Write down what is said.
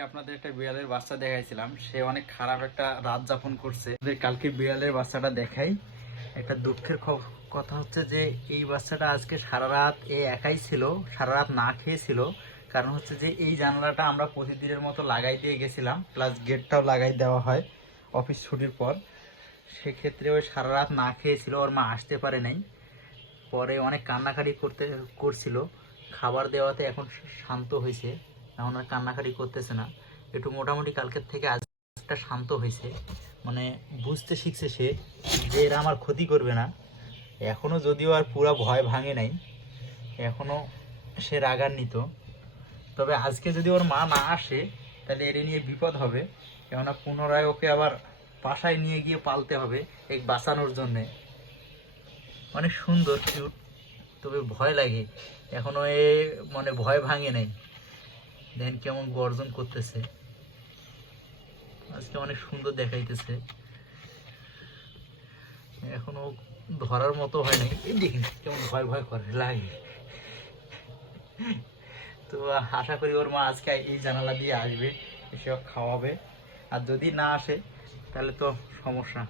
আপনাদের একটা বিড়ালের বাচ্চা দেখাইছিলাম, সে অনেক খারাপ একটা রাত যাপন করছে। কালকে বিড়ালের বাচ্চাটা দেখাই। একটা দুঃখের কথা হচ্ছে যে এই বাচ্চাটা আজকে সারা রাত একাই ছিল, সারা রাত না খেয়েছিল। কারণ হচ্ছে যে এই জানলাটা আমরা প্রতিদিনের মতো লাগাই দিয়ে গেছিলাম, প্লাস গেটটাও লাগাই দেওয়া হয় অফিস ছুটির পর। সেক্ষেত্রে ওই সারা রাত না খেয়েছিল, ওর মা আসতে পারে নাই। পরে অনেক কান্নাকাটি করছিল। খাবার দেওয়াতে এখন শান্ত হয়েছে, এখন আর কান্নাকাটি করতেছে না। একটু মোটামুটি কালকের থেকে আজটা শান্ত হয়েছে, মানে বুঝতে শিখছে সে যে এরা আমার ক্ষতি করবে না। এখনও যদিও আর পুরা ভয় ভাঙে নাই, এখনও সে রাগান্বিত। তবে আজকে যদি ওর মা না আসে তাহলে এটা নিয়ে বিপদ হবে, কেননা পুনরায় ওকে আবার বাসায় নিয়ে গিয়ে পালতে হবে এই বাঁচানোর জন্যে। অনেক সুন্দর কিউট, তবে ভয় লাগে এখনো, মানে ভয় ভাঙে নাই। দেখেন কেমন গর্জন করতেছে, আজকে অনেক সুন্দর দেখাইতেছে। এখনো ধরার মতো হয় নাই, এই দেখেন কেমন ভয় ভয় করে লাগে। তো আশা করি ওর মা আজকে এই জানালা দিয়ে আসবে, এসে খাওয়াবে। আর যদি না আসে তাহলে তো সমস্যা।